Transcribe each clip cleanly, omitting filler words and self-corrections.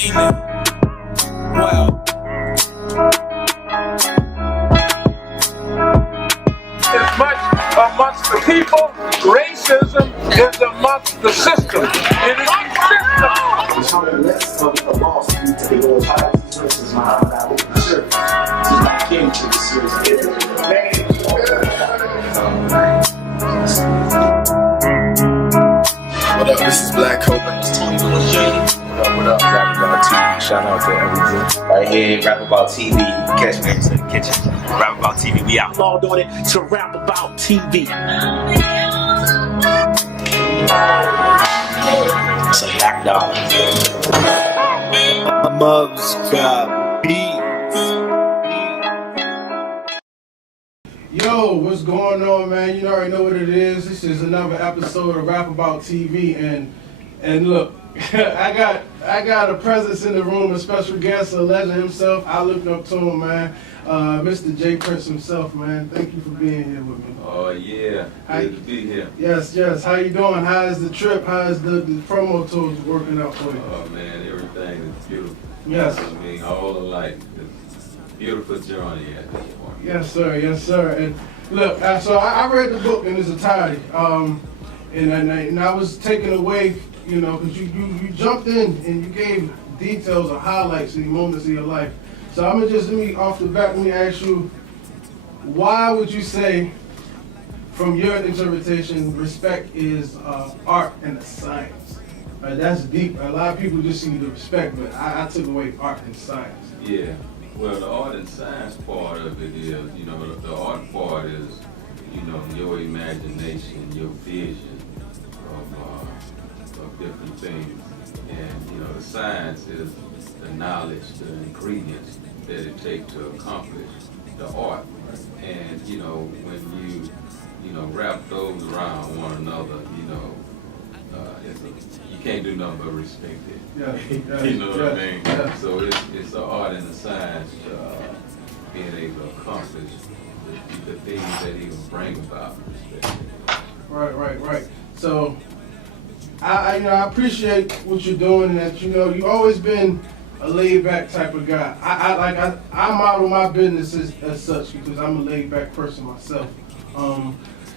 Well, as much amongst the people, racism is amongst the system. It is the system. Less of a loss to the Lord's high versus my own sure. I came to this series. what up? This is Black Hope. What up, RapAboutTV? Shout out to everyone. Right here, RapAboutTV. Catch me in the kitchen. RapAboutTV, we out. All doing it to Rap About TV. It's a black dog. My mother's got beat. Yo, what's going on, man? You already know what it is. This is another episode of Rap About TV, and look, I got a presence in the room, a special guest, a legend himself. I looked up to him, man. Mr. J Prince himself, man. Thank you for being here with me. Oh yeah, good to be here. Yes. How you doing? How is the trip? How is the promo tours working out for you? Oh man, everything is beautiful. Yes. I mean, all the life. It's a beautiful journey at this point. Yes, sir. And look, so I read the book in its entirety, and I was taken away, you know, because you jumped in and you gave details or highlights in the moments of your life. So I'm gonna just off the bat, let me ask you, why would you say, from your interpretation, respect is art and a science? That's deep. A lot of people just see the respect, but I took away art and science. Yeah. Well, the art and science part of it is, you know, the art part is, you know, your imagination, your vision of different things. And, you know, the science is the knowledge, the ingredients that it takes to accomplish the art. And, you know, when you know, wrap those around one another, you know, you can't do nothing but respect it. Yeah, you know what I mean? Yeah. So it's the art and the science being able to accomplish the things that he will bring about respect. Right. So I appreciate what you're doing, and that, you know, you've always been a laid back type of guy. I model my business as such because I'm a laid back person myself.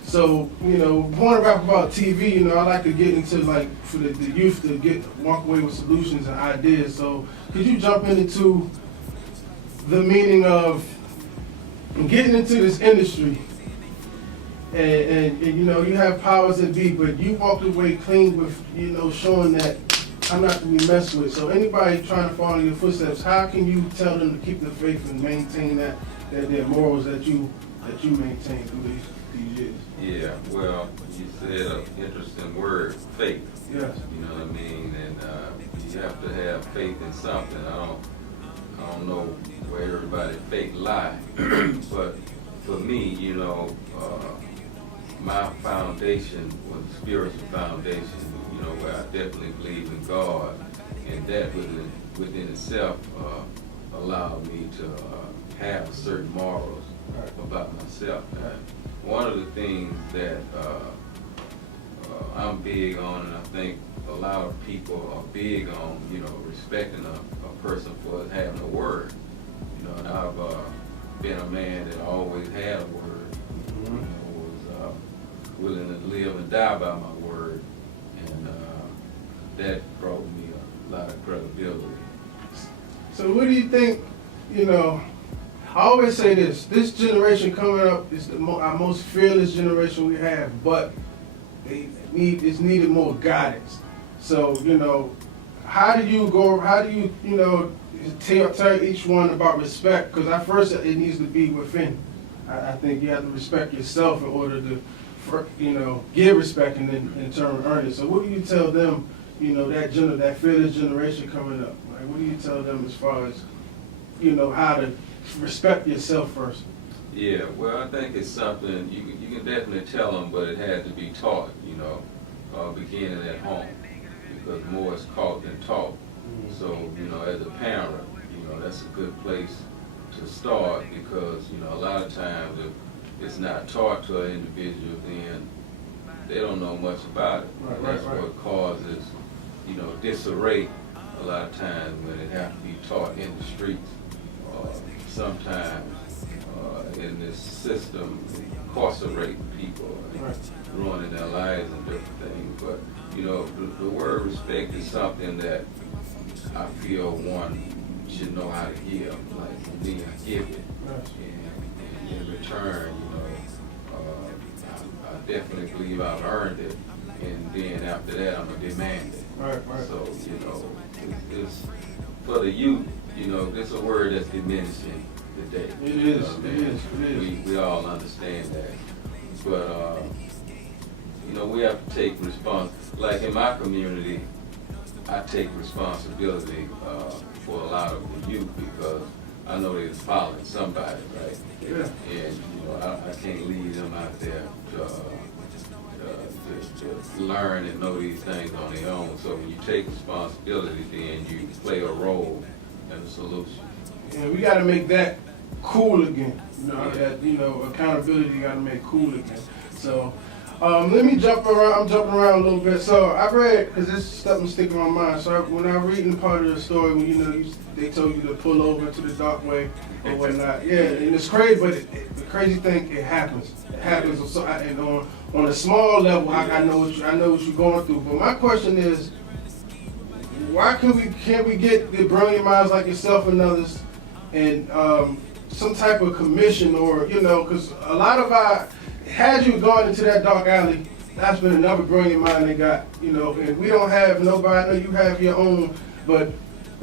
So, you know, going to Rap About TV, you know, I like to get into, like, for the youth to walk away with solutions and ideas. So could you jump into the meaning of getting into this industry and you know, you have powers that be, but you walked away clean with, you know, showing that I'm not to be messed with. So anybody trying to follow in your footsteps, how can you tell them to keep the faith and maintain that their morals that you maintain through these years? Yeah, well, you said an interesting word, faith. Yes. You know what I mean? And you have to have faith in something. I don't know where everybody's faith lie, but for me, you know, my foundation was a spiritual foundation, you know, where I definitely believe in God, and that within itself allowed me to have certain morals about myself. One of the things that I'm big on, and I think a lot of people are big on, you know, respecting a person for having a word. You know, and I've been a man that always had a word. You know, was willing to live and die by my word, and that brought me a lot of credibility. So what do you think, you know, I always say this generation coming up is our most fearless generation we have, but it's needed more guidance. So, you know, how do you, you know, tell each one about respect? Because at first it needs to be within. I think you have to respect yourself in order to, you know, give respect and then in turn earn it. So what do you tell them, you know, that fearless generation coming up? Like, what do you tell them as far as, you know, how to respect yourself first? Yeah, well, I think it's something you can definitely tell them, but it had to be taught, you know, beginning at home, because more is caught than taught. So, you know, as a parent, you know, that's a good place to start, because, you know, a lot of times if it's not taught to an individual, then they don't know much about it. Right, and that's right. what causes, you know, disarray a lot of times when it has to be taught in the streets, sometimes in this system, incarcerate people, and ruining their lives and different things. But you know, the word respect is something that I feel one should know how to give. Like for me, I give it, and in return, you know, I definitely believe I've earned it, and then after that, I'm gonna demand it. So you know, it's for the youth. You know, this is a word that's diminishing today. It is. It is. We all understand that, but you know, we have to take like in my community, I take responsibility for a lot of the youth because I know they're following somebody, right? Yeah. And you know, I can't leave them out there to learn and know these things on their own. So when you take responsibility, then you play a role in the solution. Yeah, we got to make that cool again. You know, that, you know, accountability got to make cool again. So let me jump around. I'm jumping around a little bit. So I read, because this stuff was sticking in my mind. So when I reading part of the story, when you know they told you to pull over into the dark way or whatnot. Yeah, and it's crazy, but the crazy thing, it happens. It happens. So and on a small level, I know what you're going through. But my question is, why can't we get the brilliant minds like yourself and others, and some type of commission, or you know, because a lot of had you gone into that dark alley, that's been another brilliant mind they got, you know, and we don't have nobody. I know you have your own, but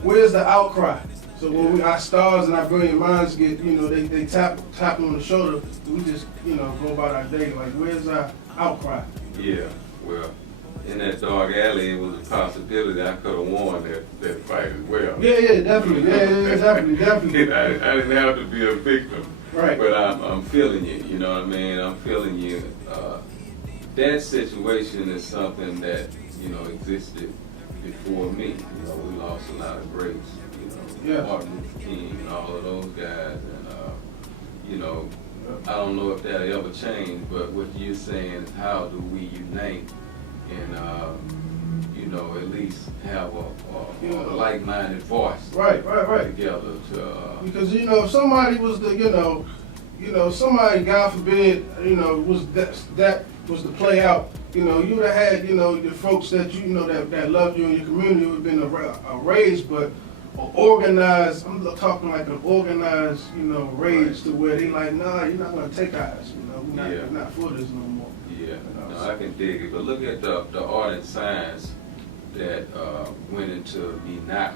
where's the outcry? So when our stars and our brilliant minds get, you know, they tap on the shoulder, we just, you know, go about our day. Like, where's our outcry? Yeah, well, in that dark alley, it was a possibility I could have won that fight as well. Yeah, definitely. Yeah, definitely. I didn't have to be a victim. Right. But I'm feeling you, you know what I mean? I'm feeling you. That situation is something that, you know, existed before me. You know, we lost a lot of greats, you know, Martin Luther King and all of those guys. And, you know, I don't know if that'll ever change, but what you're saying is how do we unite and, you know, at least have a like-minded voice. Right. Together to, because, you know, if somebody was the, you know, somebody, God forbid, you know, was that was to play out, you know, you would have had, you know, the folks that, you know, that loved you in your community would have been a rage, but organized, I'm talking like an organized, you know, rage to where they like, nah, you're not going to take ours, you know, we're not for this no more. Yeah, you know, no, I can dig it, but look at the art and science that went into me not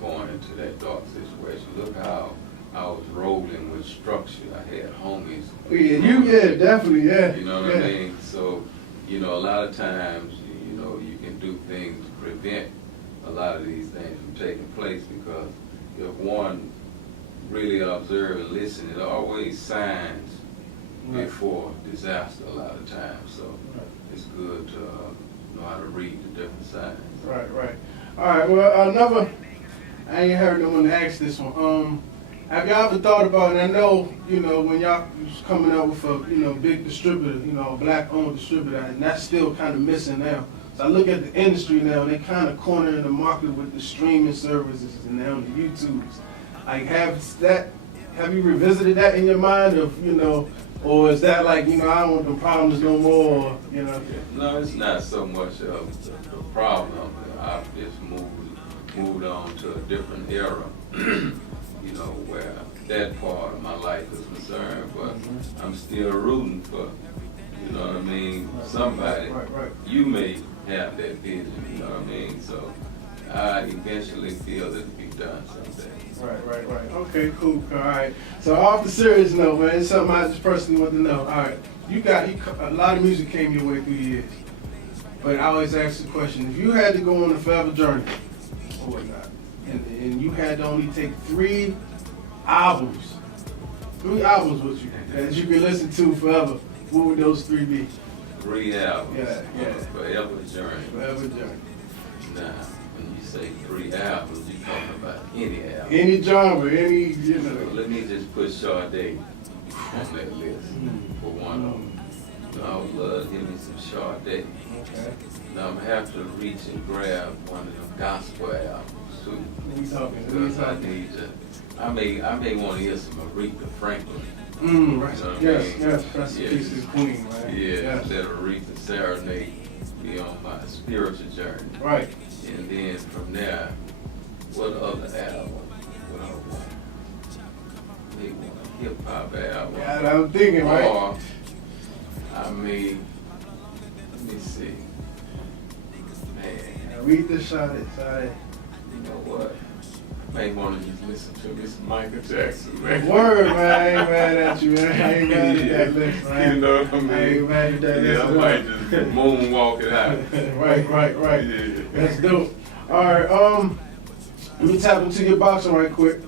going into that dark situation. Look how I was rolling with structure. I had homies. Yeah, definitely, yeah. You know what I mean? So, you know, a lot of times, you know, you can do things to prevent a lot of these things from taking place because if one really observe and listen, it always signs before disaster a lot of times. So it's good to know how to read the different signs. Right. All right, well, I ain't heard no one ask this one. Have y'all ever thought about, and I know, you know, when y'all was coming up with a, you know, big distributor, you know, a black-owned distributor, and that's still kind of missing now. So I look at the industry now, they kind of cornering the market with the streaming services and now the YouTubes. Like, have you revisited that in your mind of, you know, or is that like, you know, I don't want them problems no more, or, you know? No, it's not so much of the problem. I've just moved on to a different era. You know, where that part of my life is concerned, but I'm still rooting for, you know what I mean, somebody. Right. You may have that vision, you know what I mean? So I eventually feel it'll be done someday. Right. Okay, cool. All right. So off the serious note, man, it's something I just personally want to know. All right, you a lot of music came your way through the years, but I always ask the question: if you had to go on a forever journey or whatnot, and you had to only take 3 albums with you that you could listen to forever, what would those 3 be? 3 albums. Yeah. Forever journey. Forever journey. Now, when you say 3 albums, you're talking about any album. Any genre, any, you know. So let me just put Sade on that list for one of them. I would love to give me some Sade. Okay. Now I'm gonna have to reach and grab one of them gospel albums. too. We talking. Because I need to. I may want to hear some Aretha Franklin. Right. You know what I Yes, mean? yes. That's the Yeah. piece of the queen, man. Yeah, Yes. let Aretha serenade me on my spiritual journey. Right. And then from there, what other album would I want? Maybe want a hip hop album. Yeah, I'm thinking, right? Or I may, let me see. Man, Read the shot it. you know what? I may want to just listen to me some Michael Jackson, man. Word, man. I ain't mad at you, man. I ain't mad at that list, man. You know what I mean? I ain't mad at that list. Yeah, I might just moonwalk it out. Right. Yeah. That's dope. All right, let me tap into your boxing right quick.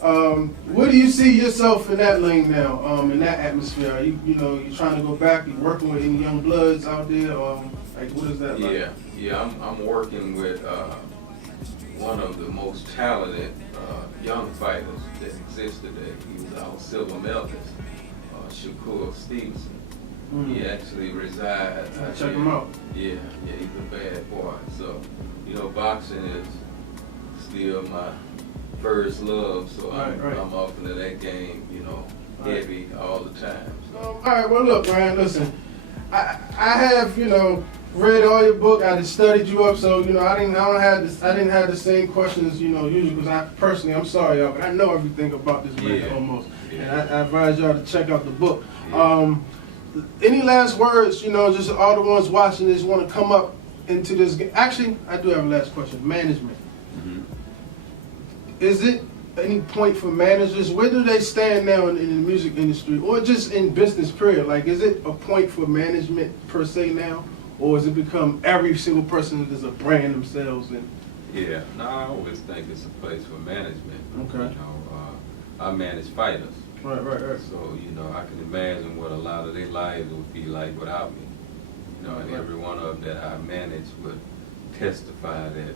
Where do you see yourself in that lane now? In that atmosphere? Are you trying to go back? You working with any young bloods out there? Like, what is that like? Yeah. I'm working with one of the most talented young fighters that exists today. He was our silver medalist, Shakur Stevenson. He actually resides. Check him out. Yeah, he's a bad boy. So, boxing is still my first love. So I'm off into that game, heavy all the time. So. All right. Well, look, man. Listen, I have read all your book. I just studied you up, so I didn't have the same questions usually, because I'm sorry y'all, but I know everything about this man almost, and I advise y'all to check out the book. Any last words? Just all the ones watching this want to come up into this game. Actually, I do have a last question. Management. Is it any point for managers? Where do they stand now in the music industry, or just in business period? Like, is it a point for management per se now? Or has it become every single person is a brand themselves? Yeah, no, I always think it's a place for management. Okay. I manage fighters. Right. So, I can imagine what a lot of their lives would be like without me. And every one of them that I manage would testify that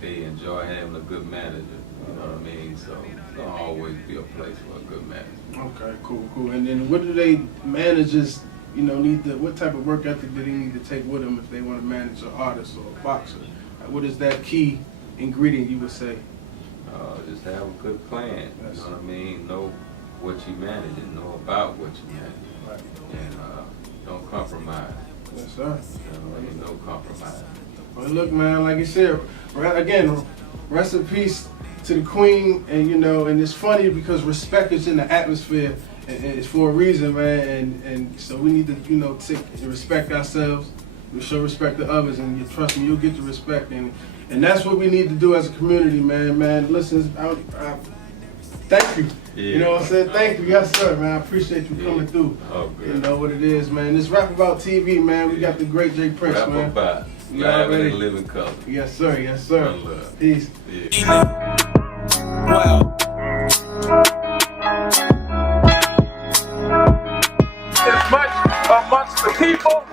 they enjoy having a good manager. You know what I mean? So there'll always be a place for a good manager. Okay, cool. And then what do they managers what type of work ethic do they need to take with them if they want to manage an artist or a boxer? What is that key ingredient you would say? Just have a good plan. Yes. You know what I mean? Know what you manage and know about what you manage. Right. And don't compromise. Yes, sir. No compromise. Well, look, man, like you said, again, rest in peace to the queen, and and it's funny because respect is in the atmosphere. And it's for a reason, man, and so we need to, take and respect ourselves, we show respect to others, and you trust me, you'll get the respect, and that's what we need to do as a community, man. Listen, thank you. Yeah. You know what I'm saying? Thank you, yes, sir, man. I appreciate you coming through. Oh, good. You know what it is, man. This Rap About TV, man. We got the great Jay Prince, Rap man. about. You Live already- in living color. Yes, sir. One love. Peace. Yeah. Wow. As much amongst the people,